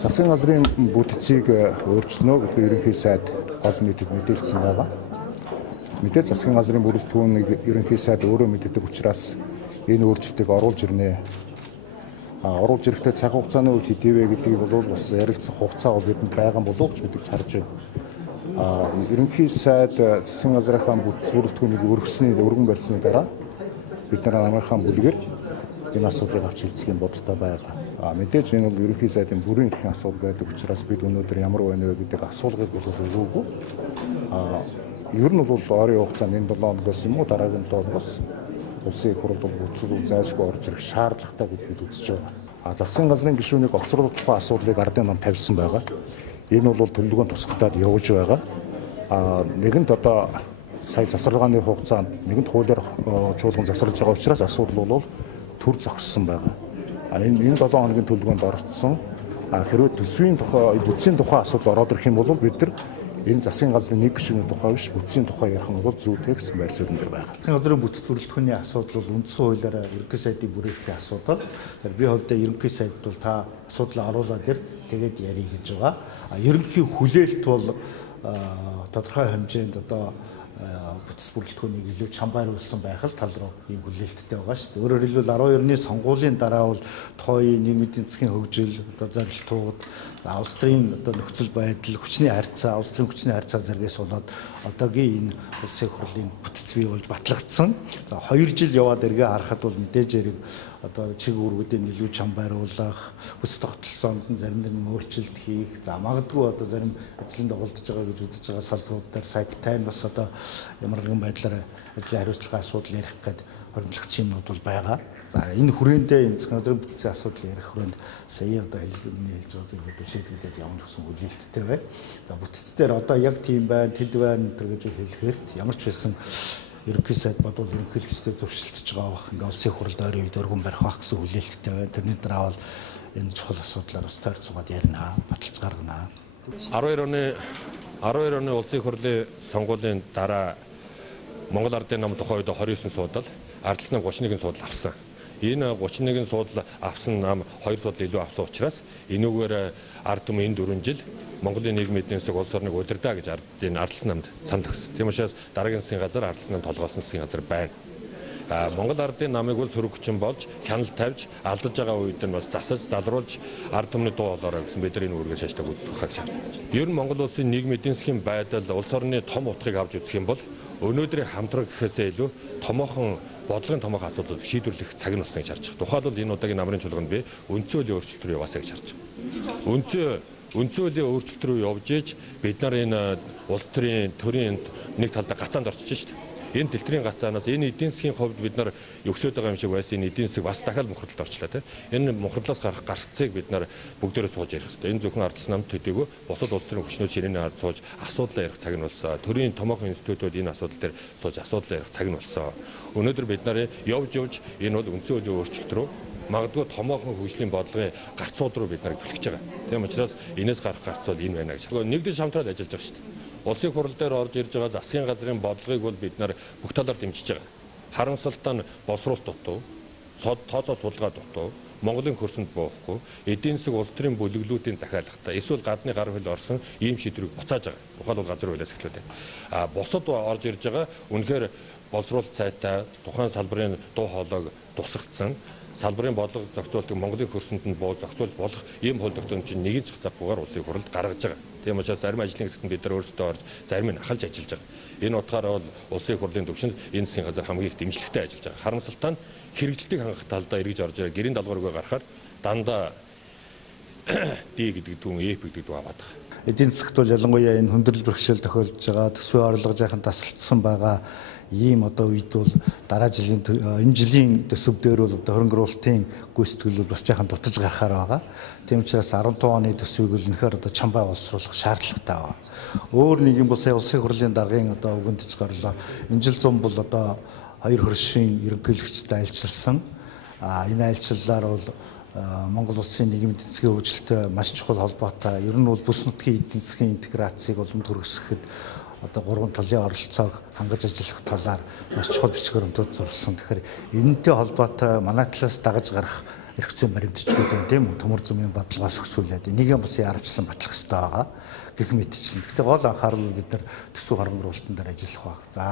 Засгийн газрын бүтцийг өөрчлөнө гэдэг ерөнхий сайд гол нийтэд мэдээлсэн байгаа. Мэдээж засгийн газрын бүрэлдэхүүнийг ерөнхий сайд өөрөө мэддэг учраас энэ өөрчлөлтийг оруулж ирнэ. Оруулж ирэхдээ цаг хугацааны үед хэдийвэ гэдгийг бол бас ярилцах хугацаа бол бидэнд байгаа болов ч мэдэж харж байна. Ерөнхий сайд засгийн газрынхаа бүрэлдэхүүнийг өргөн барьсны дараа бид нар намынхаа бүлгээр энэ асуудлыг авч хэлцэх бодолтой байгаа. Мэдээж энэ бол ерөнхий сайдын бүрэн эрхийн асуудал байдаг учраас бид өнөөдөр ямар байна вэ гэдэг асуулгыг бол өгөөгүй. Ер нь бол ойрын хугацаанд энэ 7 хоногоос юм уу дараагийн 7 хоногоос улсын их хурлд бүцэл зайлшгүй орж ирэх шаардлагатай гэж бид үзэж байгаа. Засгийн газрын гишүүнийг огцруулах тухай асуудлыг ардын нам тавьсан байгаа. Энэ бол төлөвлөгөөнд тусгатаад явж байгаа. Нэгэнт одоо сая засварлагын хугацаанд нэгэнт хуулиар чуулган засварлаж байгаа учраас асуудал бол төр зогссон байгаа. Энэ 7 хоногийн төлөвлөгөөнд орцсон. Хэрвээ төсвийн тухай, бүтцийн тухай асуудал ороод ирэх юм бол бид нар энэ засгийн газрын нэг гишүүний тухай биш бүтцийн тухай ярих нь бол зүйтэй гэсэн байр суурин дээр байгаа. Засгийн газрын бүтц бүрэлдэхүүний асуудал бол үндсэн хуулиараа ерөнхий сайдын бүрэлдэхүүний асуудал. Тэгэхээр би хувьдаа ерөнхий сайд бол та асуудлаа оруулаад тэгээд ярих гэж байгаа. Ерөнхий хүлээлт бол тодорхой хэмжээнд одоо бүтц бүрэлдэхүүнийг илүү чамбайруулсан байх л тал руу ийм хүлээлттэй байгаа шүү дээ. Өөрөөр хэлбэл 12-ны сонгуулийн дараа бол тухайн нийгмийн эдийн засгийн хөгжил, одоо зорилтууд, улс төрийн одоо нөхцөл байдал, хүчний харьцаа, улс төрийн хүчний харьцаа зэргээс болоод одоогийн энэ улсын хурлын бүтц бий болж батлагдсан. За 2 жил яваад эргээ харахад бол мэдээж хэрэг одоо чиг үүргүүдийн илүү чамбайруулах, хүс тогтолцоонд зарим нэг өөрчлөлт хийх, за магадгүй одоо зарим ажлын доголдож байгаа гэж үзэж байгаа салбарууд дээр сайттай нь бас одоо ямар нэгэн байдлаар ажлын хариуцлагын асуудал ярих гээд хоригдлогч юмнууд бол байгаа. За энэ хүрээндээ энэ засгийн газрын бүтцийн асуудал ярих хүрээнд сая одоо хэлбэрний хэлж байгаа зүйлүүд шийдвэрлээд явна гэсэн хүлээлттэй байна. За бүтцээр одоо яг тийм байна, тэд байна гэж хэлэхээр ямар ч байсан ерөнхий сайд бодвол ерөнхийлөгчтэй зөвшөлдөж байгаа бах. Ингээ улсын хурлд ойрын үед өргөн барих байх гэсэн хүлээлттэй байна. Тэрний дараа бол энэ чухал асуудлаар бас тойрцоогаад ярина, баталж гаргана. 12 оны улсын хурлын сонгуулийн дараа Монгол Ардын нам тухай үед 29 суудал, ардчилсан нам 31 суудал авсан. Энэ 31 суудал авсан нам 2 суудал илүү авсан учраас энүүгээр ард түмэн энэ 4 жил Монголын нийгмийн эдийн засаг улс орныг удирдаа гэж ардчилсан намд санал өгсөн. Тийм учраас дараагийн засгийн газар ардчилсан нам толгойлсон засгийн газар байна. Монгол Ардын намыг бол сөрөг хүчин болж хяналт тавьж алдаж байгаа үед нь бас засаж залруулж ард түмний дуу хоолоороо гэсэн бид нар энэ үүргээ шаарддаг байх гэж байна. Ер нь Монгол улсын нийгмийн эдийн засгийн байдал улс орны том утгыг авч үзэх юм бол өнөөдрийн хамтраг гэхээсээ илүү томоохон бодлогын томоохон асуудлыг шийдвэрлэх цаг нь болсон гэж харж байгаа. Тухайлбал энэ удаагийн намрын чуулганд би үндсэн хуулийн өөрчлөлт рүү яваасаа гэж харж байгаа. Үндсэн хуулийн өөрчлөлт рүү явж иж бид нар энэ улс төрийн нэг талдаа гацаанд орчиж шүү дээ. Энэ зэлтрийн гацаанаас энэ эдийн засгийн хувьд бид нар өгсөд байгаа юм шиг байсан энэ эдийн засаг бас дахиад мухардалд орчлаа тийм. Энэ мухардлаас гарах гарцыг бид нар бүгдээрээ сууж ярих хэрэгтэй. Энэ зөвхөн ардчилсан намд төдийгүй бусад улс төрийн хүчнүүд ширээний ард сууж асуудал ярих цаг нь болсон. Төрийн томоохон институтууд энэ асуудал дээр сууж асуудал ярих цаг нь болсон. Өнөөдөр бид нар явж энэ бол үндсэн хуулийн өөрчлөлт рүү магадгүй томоохон хөгжлийн бодлогын гарцууд руу бид нарыг бэлгэж байгаа. Тийм учраас энэс гарах гарц бол энэ байна гэж. Нэгдэж хамтраад ажиллаж байгаа шүү дээ. Улсын хурал дээр орж ирж байгаа засгийн газрын бодлогыг бол бид нар бүх талаар дэмжиж байгаа. Харамсалтай нь боловсруулалт дутуу, тооцоо суулгаа дутуу, Монголын хөрсөнд буухгүй, эдийн засаг улс төрийн бүлэглүүдийн захиалгатай эсвэл гадны гар хөл орсон ийм шийдвэрийг буцааж байгаа. Тухайлбал газрын хуулиас эхлүүлээд. Бусад орж ирж байгаа үнэхээр боловсруулалт сайтай тухайн салбарын дуу хоолойг тусгацсан салбарын бодлого зохицуулдаг Монголын хөрсөнд нь буу зохицуулж болох ийм хууль тогтоомж нэгэн зах заагуугаар улсын хуралд гаргаж байгаа. Тийм учраас зарим ажлын хэсэгт бид нар өөрсдөө орж зарим нь ахалж ажиллаж байгаа. Энэ утгаараа бол улсын хурлын төвшөнд энэ засгийн газар хамгийн их дэмжлэгтэй ажиллаж байгаа. Харамсалтай нь хэрэгжилтийг хангах талдаа эргэж орж байгаа гэрийн даалгаврыг гаргахаар дандаа D гэдэг түн F гэдэг дүү аваад байгаа. Эдийн засагт бол ялангуяа энэ хүндрэл бэрхшээл тохиолдож байгаа, төсвийн орлого жаахан тасалдсан байгаа ийм одоо үед бол дараа жилийн энэ жилийн төсөв дээр бол одоо хөрөнгө оруулалтын гүйцэтгэл бол бас жаахан дутаж гарахаар байгаа. Тийм учраас 15 оны төсвийг бол үнэхээр одоо чамбай боловсруулах шаардлагатай байна. Өөр нэг юм бол сая улсын хурлын даргын одоо өгөндөж гарлаа. Энэ жил зам бол одоо 2 хөршийн ерөнхийлөгчтэй альчилсан. Энэ альчиллаар бол Монгол улсын нийгмийн эдийн засгийн хөгжилтэй маш чухал холбоотой. Ер нь бол бүс нутгийн эдийн засгийн интеграцийг улам түргэсгэхэд одоо 3 талын оролцоог хангаж ажиллах талаар маш чухал бичгээр өндөд зурсан. Тэгэхээр энэтэй холбоотой манай талаас дагаж гарах эрх зүйн баримтчгууд байна тийм үү? Төмөр зүйн бодлогоос өсвүүлээд нэгэн бусын аргачлан батлах хэрэгтэй байгаа гэх мэтчлэн. Гэхдээ гол анхаарал нь бид нар төсөв хорон оруулалтын дээр ажиллах баг. За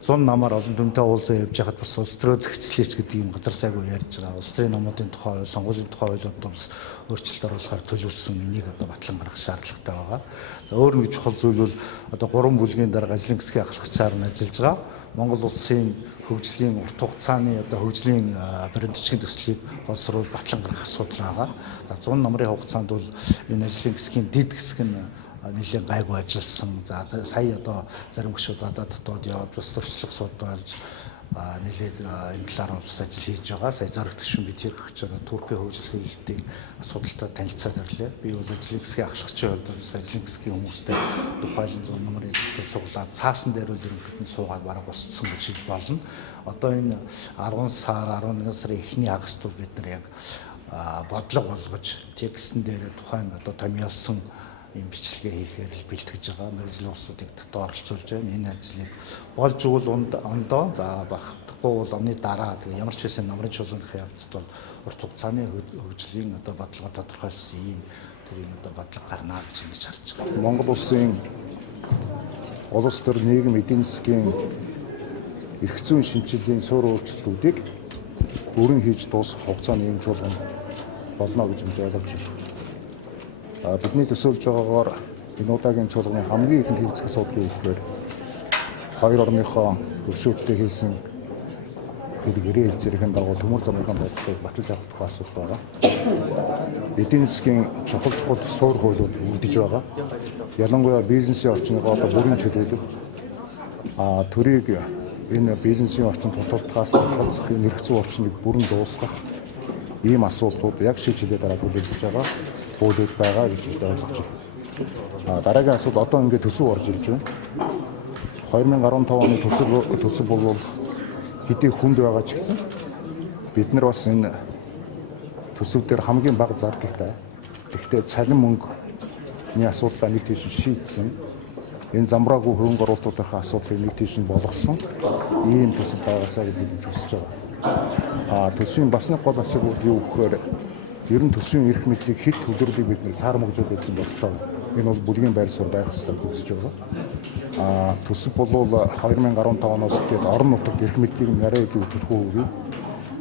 100 намаар олон дүнтэй уулзаа явж хахад бас улс төрөө зохицлооч гэдэг юм газар сайгүй ярьж байгаа. Улс төрийн намуудын тухай, сонгуулийн тухай ойлголт бас өөрчлөлт оруулахаар төлөвлөсөн энийг одоо батлан гаргах шаардлагатай байгаа. За өөр нэг чухал зүйл бол одоо 3 бүлгийн дарга ажлын хэсгийн ахлагчаар нь ажиллаж байгаа. Монгол улсын хөгжлийн урт хугацааны одоо хөгжлийн баримтчгийн төслийг боловсруул батлан гаргах асуудал байгаа. За 100 намрын хугацаанд бол энэ ажлын хэсгийн дид хэсэг нь нэлээд гайгүй ажилласан. За сая одоо зарим гишүүд дотоод яваад бас туршлага судалж нэлээд энэ талаар бас ажил хийж байгаа. Сая зоригт гишүүн бид хэрэг өгч байгаа Туркийн хөгжлийн асуудалтай танилцаад ирлээ. Би бол ажлын хэсгийн ахлагчийн хувьд бас ажлын хэсгийн хүмүүстэй тухайлан 100 намрын цуглаад цаасан дээр үл ерөнхийд нь суугаад бараг босцсон гэж хэлж болно. Одоо энэ 10 сар 11 сарын эхний агастууд бид нар яг бодлого болгож текстэн дээр тухайн одоо томьёолсон ийм бичлэгээ хийхээр л бэлтгэж байгаа. Мэргэжлийн улсуудыг дотор оролцуулж байна. Энэ ажлыг болж игэл ондоо за багтахгүй бол оны дараа тэгээ ямар ч хэсэг намрын чуулганы явцад бол урт хугацааны хөгжлийн одоо бодлого тодорхойлсон ийм төрлийн одоо бодлого гарна гэж ингэж харж байгаа. Монгол улсын улс төр нийгэм эдийн засгийн эрх зүйн шинжилгээний суурь өөрчлөлтүүдийг бүрэн хийж дуусгах хугацааны юм чуулган болно гэж ойлгож байна. Бидний төсөөлж байгаагаар энэ удаагийн чуулганы хамгийн ихэнд хэрэгцэх асуудал гэхээр хоёр орныхоо хөршөөдтэй хийсэн гэрээ хэлцээрийн дагуу төмөр замынхаа бодлогыг баталж авах тухай асуудал байгаа. Эдийн засгийн чухал суурь хуулиуд үлдэж байгаа. Ялангуяа бизнесийн орчныгоо одоо бүрэн чөлөөлөх төрийг энэ бизнесийн орчинд тулталдахаас халзах энэ эрх зүйн орчныг бүрэн дуусгах ийм асуудлууд яг шийдэлээ дараа төлөвлөж байгаа. Хуулиуд байгаа гэж ойлгож байна. Дараагийн асуудал одоо ингээд төсөв орж ирж байна. 2015 оны төсөв бол хэдий хүнд байгаа ч гэсэн бид нар бас энэ төсөв дээр хамгийн бага зардалтай. Гэхдээ цалин мөнгөний асуудлаа нэг тийш шийдсэн. Энэ замбраагүй хөрөнгө оруулалтынхаа асуудлыг нэг тийш болгосон. Ийм төсөв байгаасаа гэж бид хүсэж байгаа. Төсвийн бас нэг гол ашиг юу гэхээр ер нь төсвийн эрх мэдлийг хэд төлөвлөлийг бид нэр сар мөгжүүл байсан болтой. Энэ бол бүлгийн байр суурь байх ёстой гэж байгаа. Төсөв бол 2015 оноос эхлээд орон нутагт эрх мэдлийг яриа гэж төлөвлөгөө өгье.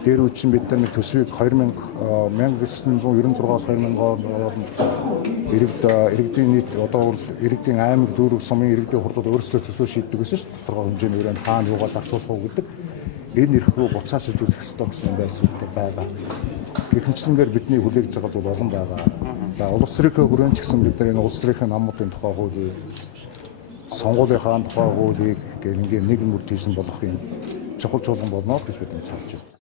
Дээр үчин бид нар төсвийг 1996-аас 2000 онд иргэдийн нийт одоо иргэдийн аймаг дүүрэг сумын иргэдийн хурдад өөрсдөө төсөв шийддэг гэсэн чинь тодорхой хэмжээний өрөөнд хаана юугаар зарцуулах уу гэдэг энэ эрх рүү буцааж шилжүүлэх ёстой гэсэн байр суурьтай байгаа. Гэхмэчлэнгээр бидний хүлээж байгаа зүйл олон байгаа. За улс төрийнхөө хүрээнд ч гэсэн бид нар энэ улс төрийн намуудын тухай хуулийг, сонгуулийнхаа тухай хуулийг гэх нэг мөр тийш болгох юм чухал чуулган болно гэж бид харж байна.